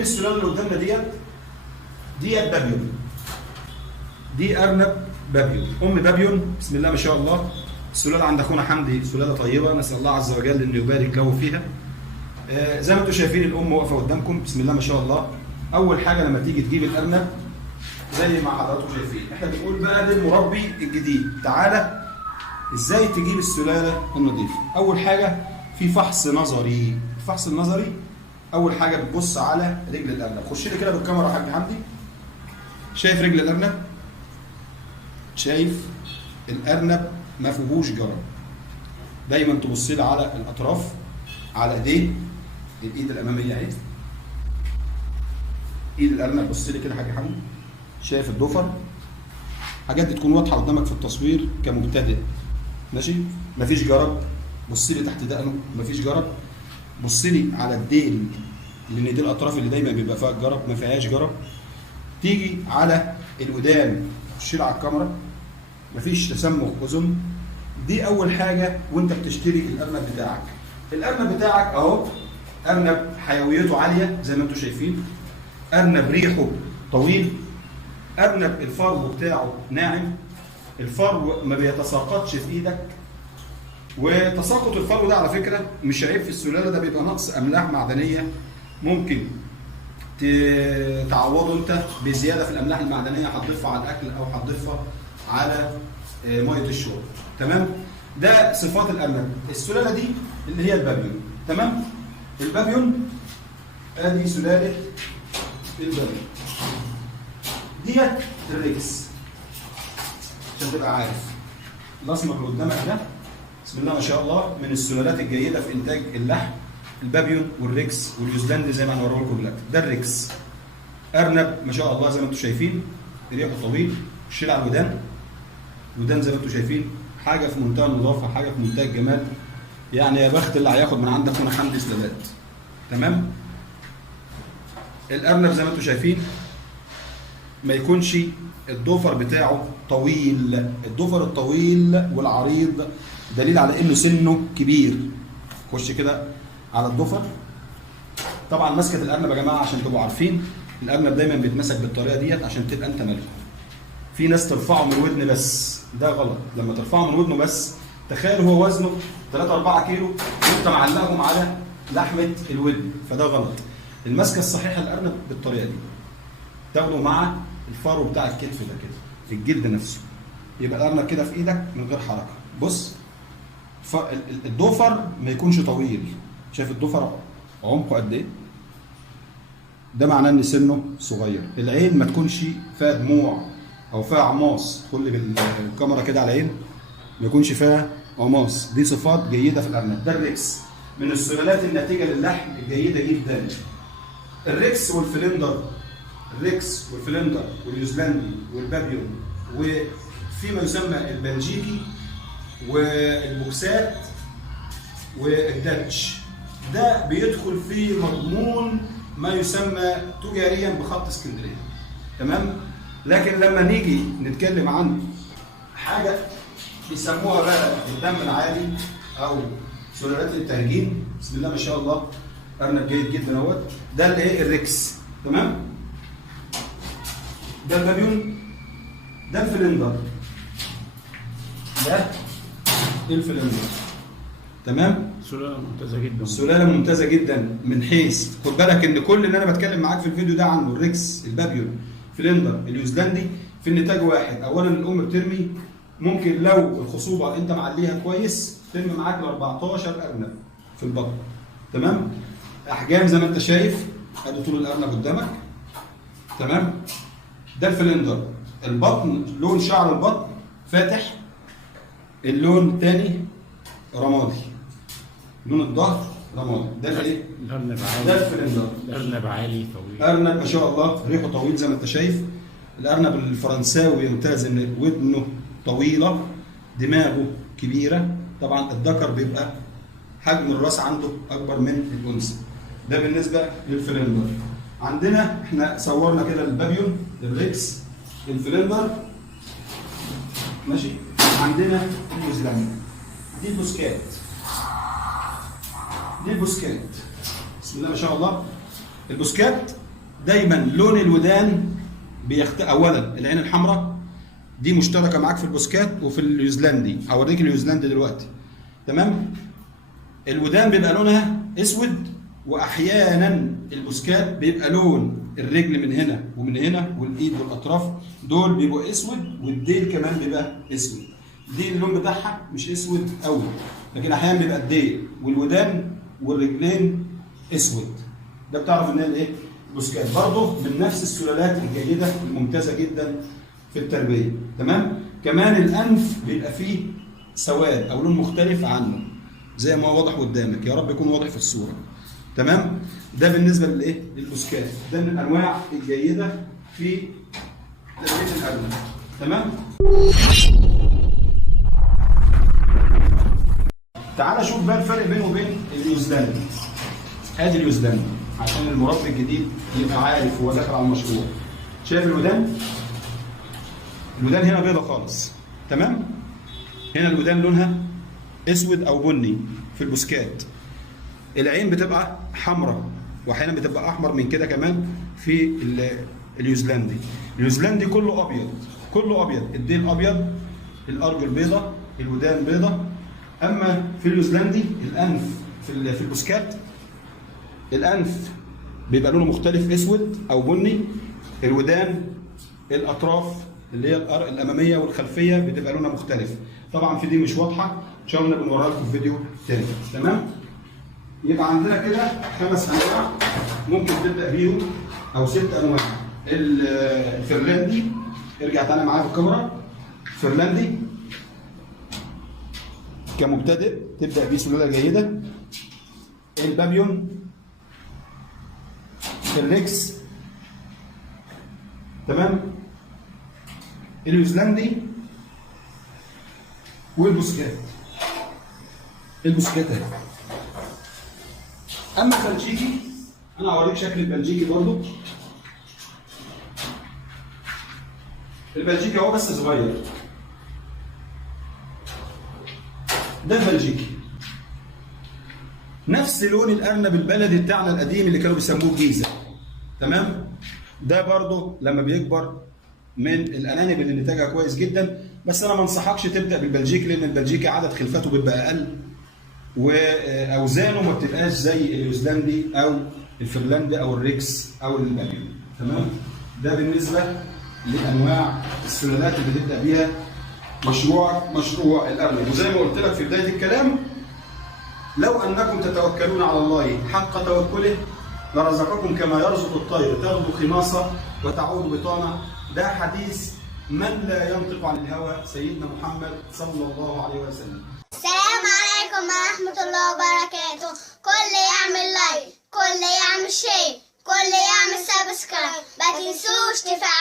شايفين السلاله اللي قدامنا ديت بابيون. دي ارنب بابيون، ام بابيون، بسم الله ما شاء الله. السلاله عند اخونا حمدي سلاله طيبه، نسال الله عز وجل انه يبارك له فيها. زي ما انتم شايفين الام واقفه قدامكم، بسم الله ما شاء الله. اول حاجه لما تيجي تجيب الارنب زي ما حضراتكم شايفين، احنا بنقول بقى للمربي الجديد تعالى ازاي تجيب السلاله النظيفه. اول حاجه في فحص نظري. الفحص النظري اول حاجه بتبص على رجل الارنب. خش لي كده بالكاميرا يا حاج حمدي. شايف رجل الارنب؟ شايف الارنب ما فيهوش جرب. دايما تبص لي على الاطراف، على ايديه، الايد الاماميه اهي، ايد الارنب. بص لي كده يا حاج حمدي، شايف الضفر؟ حاجات دي تكون واضحه قدامك في التصوير كمبتدئ، ماشي؟ مفيش جرب. بص لي تحت دقنه، مفيش جرب. بص لي على الديل، لان دي الاطراف اللي دايما بيبقى فيها الجرب، ما فيهاش جرب. تيجي على الودان، خش لي على الكاميرا، مفيش تسمخ اذن. دي اول حاجه وانت بتشتري الارنب بتاعك. الارنب بتاعك اهو، ارنب حيويته عاليه زي ما انتم شايفين، ارنب ريحه طويل، ارنب الفرو بتاعه ناعم، الفرو ما بيتساقطش في ايدك. وتساقط الفرو ده على فكره مش عيب في السلاله، ده بيبقى نقص املاح معدنيه، ممكن تعوضه انت بزياده في الاملاح المعدنيه، هتضيفها على الاكل او هتضيفها على ميه الشرب. تمام؟ ده صفات الارنب. السلاله دي اللي هي البابيون. تمام؟ البابيون ادي سلاله البابيون. ديت الريكس عشان تبقى عارف. الاسمر اللي قدامك ده بسم الله ما شاء الله من السلالات الجيده في انتاج اللحم. البابيون والريكس والنيوزيلندي زي ما هنوريه لكم دلوقتي. ده الريكس، ارنب ما شاء الله زي ما انتم شايفين، ريحه طويل، شيل على الودان. الودان زي ما انتم شايفين حاجه في منتهى النظافه، حاجه في منتهى الجمال. يعني يا بخت اللي هياخد من عندك هنا حمدي سلالات. تمام؟ الارنب زي ما انتم شايفين ما يكونش الضفر بتاعه طويل. الضفر الطويل والعريض دليل على انه سنه كبير. خش كده على الضفر. طبعا مسكه الارنب يا جماعه عشان تبقوا عارفين، الارنب دايما بيتمسك بالطريقه ديت عشان تبقى انت ملكه. في ناس ترفعه من الودن بس، ده غلط. لما ترفعه من ودنه بس، تخيل هو وزنه 3 4 كيلو وانت معلقهم على لحمه الودن، فده غلط. المسكه الصحيحه للارنب بالطريقه دي، تاخده مع الفرو بتاع الكتف ده كده، الجلد نفسه، يبقى الارنب كده في ايدك من غير حركه. بص، الضفر ما يكونش طويل. شايف الضفر عمقه قد ايه؟ ده معناه ان سنه صغير. العين ما تكونش فيها دموع او فيها عماص. خلي بالكاميرا كده على العين، ما يكونش فيها عماص. دي صفات جيده في الارنب. ده الريكس من السلالات الناتجه للحم الجيده جدا. الريكس والفلندر، الريكس والفلندر والنيوزيلندي والبابيون، وفيما يسمى البلجيكي والبوكسات والداتش، ده بيدخل في مضمون ما يسمى تجاريا بخط اسكندريه. تمام؟ لكن لما نيجي نتكلم عن حاجه بيسموها بقى الدم العالي او سلالات التهجين، بسم الله ما شاء الله، ارنب جيد جدا اهوت. ده اللي ايه؟ الريكس. تمام؟ ده البابيون، ده الفلندر، ده الفلندر. تمام؟ سلالة ممتازة جدا. سلالة ممتازة جدا من حيث، خد بالك ان كل اللي انا بتكلم معاك في الفيديو ده عنه الريكس، البابيون، فلندر، النيوزيلندي، في النتاج واحد. اولا الام بترمي، ممكن لو الخصوبة انت معليها كويس ترمي معاك ل 14 ارنب في البطن. تمام؟ احجام زي ما انت شايف، ادي طول الارنب قدامك. تمام؟ ده الفلندر. البطن لون شعر البطن فاتح، اللون الثاني رمادي، لون الظهر رمادي. ده ايه؟ الارنب عالي. ده الفلندر. ارنب عالي طويل. ارنب ما شاء الله ريحه طويل زي ما انت شايف. الارنب الفرنساوي يمتاز ان ودنه طويله، دماغه كبيره. طبعا الذكر بيبقى حجم الراس عنده اكبر من الانثى. ده بالنسبه للفلندر. عندنا احنا صورنا كده البابيون، الريكس، الفلندر، ماشي. عندنا النيوزيلندي، دي البوسكات، دي البوسكات، بسم الله ما شاء الله. البوسكات دايما لون الودان اولا العين الحمراء دي مشتركه معاك في البوسكات وفي النيوزيلندي، هوريك النيوزيلندي دلوقتي. تمام؟ الودان بيبقى لونها اسود، واحيانا البوسكات بيبقى لون الرجل من هنا ومن هنا والايد والاطراف دول بيبقوا اسود، والديل كمان بيبقى اسود. دي اللون بتاعها مش اسود قوي، لكن احيانا بيبقى الديل والودان والرجلين اسود. ده بتعرف ان هي الايه؟ البوسكات. برضه من نفس السلالات الجيده الممتازه جدا في التربيه. تمام؟ كمان الانف بيبقى فيه سواد او لون مختلف عنه زي ما هو واضح قدامك، يا رب يكون واضح في الصوره. تمام؟ ده بالنسبه للايه؟ للبوسكات. ده من الانواع الجيده في تربيه الارنب. تمام؟ تعال شوف بقى الفرق بينه وبين النيوزيلندي. ادي النيوزيلندي عشان المربي الجديد يبقى عارف هو داخل على المشروع. شايف الودان؟ الودان هنا بيضه خالص. تمام؟ هنا الودان لونها اسود او بني في البوسكات. العين بتبقى حمراء واحيانا بتبقى احمر من كده كمان في النيوزيلندي. النيوزيلندي كله ابيض، كله ابيض، الديل ابيض، الارجل بيضه، الودان بيضه. اما في النيوزيلندي الانف في البوسكات الانف بيبقى لونه مختلف اسود او بني. الودان الاطراف اللي هي الاماميه والخلفيه بتبقى لونها مختلف. طبعا في دي مش واضحه، ان شاء الله بنوريها لكم في فيديو تاني. تمام؟ يبقى عندنا كده 5 انواع ممكن تبدا بيهم او 6 انواع. الفرلاندي، ارجع تعالى معايا في الكاميرا. الفرلاندي كمبتدئ تبدا بيه سلاله جيده. البابيون، الريكس، تمام، النيوزيلندي، والبوسكات. البوسكات اهي. اما البلجيكي انا هوريك شكل البلجيكي برضو. البلجيكي اهو بس صغير. ده البلجيكي نفس لون الارنب البلدي بتاعنا القديم اللي كانوا بيسموه جيزه. تمام؟ ده برضو لما بيكبر من الانانب اللي نتاجها كويس جدا. بس انا ما انصحكش تبدا بالبلجيكي، لان البلجيكي عدد خلفاته بيبقى اقل واوزانه ما بتبقاش زي النيوزيلندي او الفنلندي او الريكس او البابيون. تمام؟ ده بالنسبه لانواع السلالات اللي تبدا بيها مشروع الارنب. وزي ما قلت لك في بدايه الكلام، لو انكم تتوكلون على الله حق توكله لرزقكم كما يرزق الطير تغدو خماصه وتعود بطانه. ده حديث من لا ينطق عن الهوى سيدنا محمد صلى الله عليه وسلم. السلام عليكم ورحمة الله وبركاته. كل يعمل لايك، كل يعمل شير، كل يعمل سبسكرايب، ما تنسوش تفعلوا